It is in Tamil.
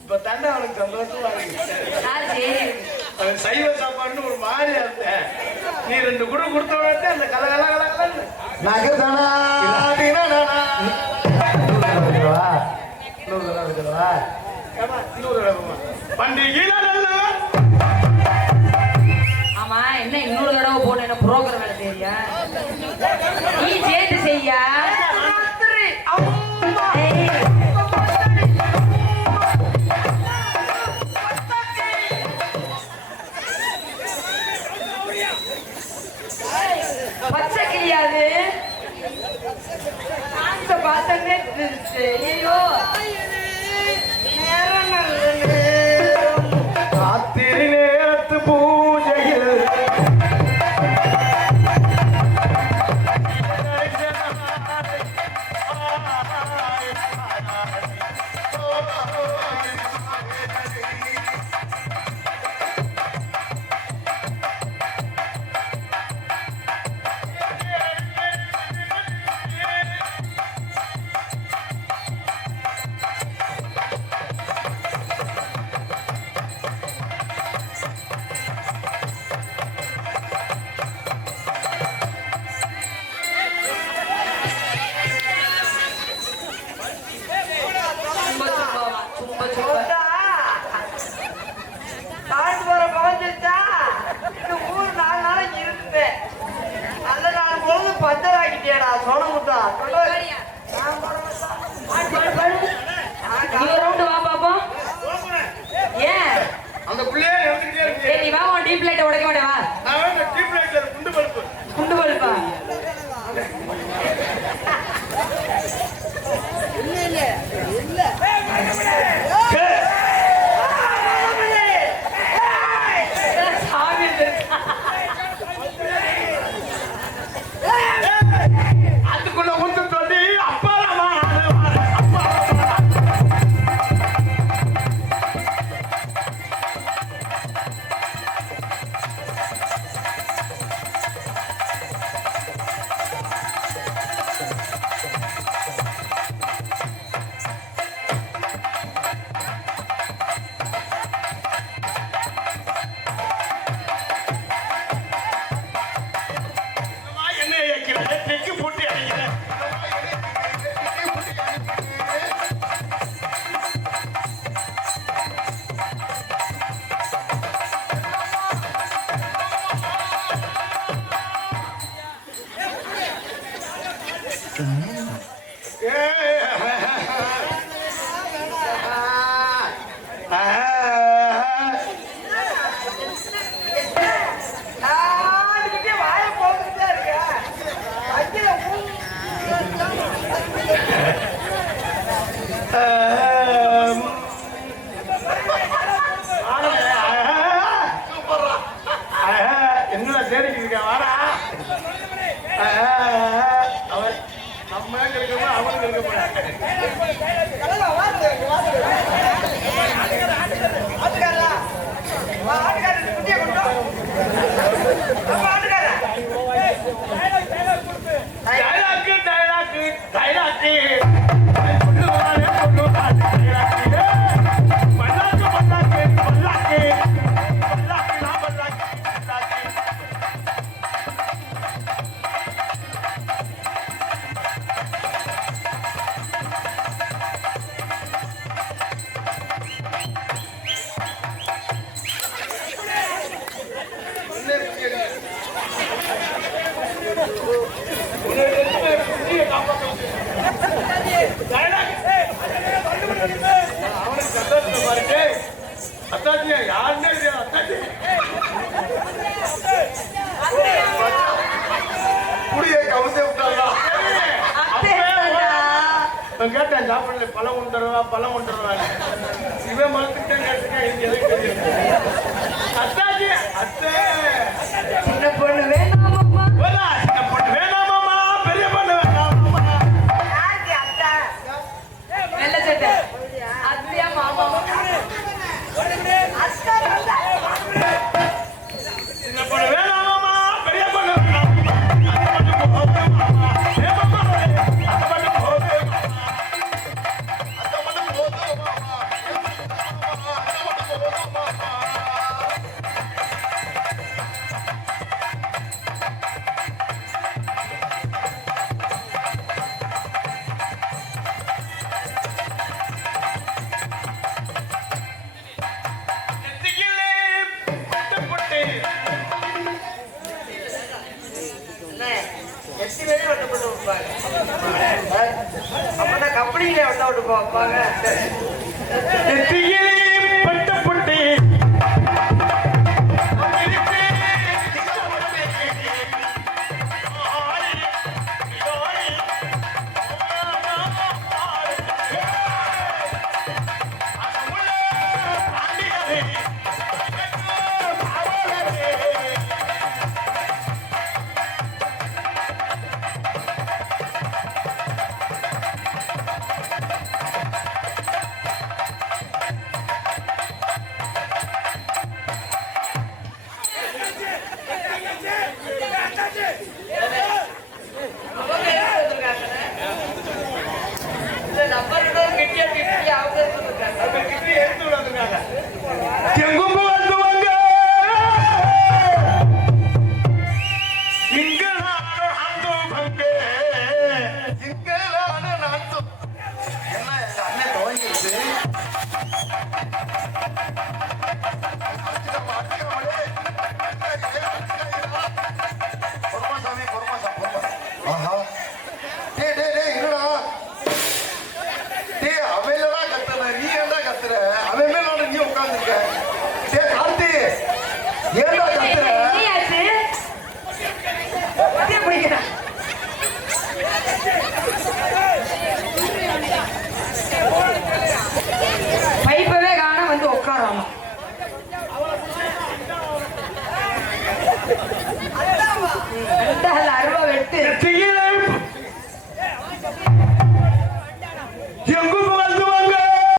இப்ப தாண்டா அவனுக்கு சந்தோஷமா இருக்கு. சைவ சாப்பாடுன்னு ஒரு மாதிரி நீ 2 குடு கொடுத்த அந்த கலகலகலன்னு ஆமா என்ன இன்னொரு தடவை போன என்ன புரோகிராம் வேலை செய்யா நீ சேர்த்து செய்யா பச்சை கிளியாது பார்த்தே ஐயோ ராத்திரி நேரத்து பூஜையில் பஞ்சராக்கிட்டியடா சோனமுத்தா வா பாப்பா ஏன் அந்த புள்ளையே எடுத்துட்டே இருக்கு. நீ வா உன் டீப் லைட் உடைக்க மாட்டே வா நான் டீப் லைட்ல குண்டு பல்பு குண்டு பல்பா அதுக்குள்ள வந்து சொல்லி அப்பா என்ன தேடிக்கிட்டு இருக்க வாரா அவன் நம்ம கிடைக்கமா அவனுக்கு இருக்க போறாங்க அவனுக்கு சந்தோஷமா பாருங்க அத்தாச்சியா யாருன்னே அத்தாச்சி புடியை கவுந்து விட்டாங்களா கேட்டேன் சாப்பிடல பழம் கொண்டு வருவா இவன் மறுத்துட்டேன் அத்தாச்சி அத்தை சின்ன பொண்ணு வேணாமாம்மா சின்ன பொண்ணு வேணாமாம்மா பெரிய பொண்ணு வேணாமாம்மா வெள்ள சட்டை அத்தையா மாமா நெத்தியிலே பட்டு பட்டு எத்தி வேணே வெட்டப்பட்டு வைப்பாங்க. அப்பதான் கம்பெனியில வெட்ட விட்டு வைப்பாங்க. நெத்தியிலே பட்டு பட்டு அவங்க எடுத்து வந்திருக்காங்கண்ணே. இல்ல, நம்பர் கெட்டியா கெட்டியா அவங்க எடுத்து வந்திருக்காங்க. அந்த கிட்டி எடுத்து விடாதுங்க எங்கும் வந்துவாங்க இங்களான அந்த பங்கே இங்களான நாட்டு என்ன எங்க அண்ணன் துவங்கிடுச்சு என்னையாச்சு அப்படியே பிடிக்கிறேன். பைப்பவே காண வந்து உட்காராமா அருவா வெட்டு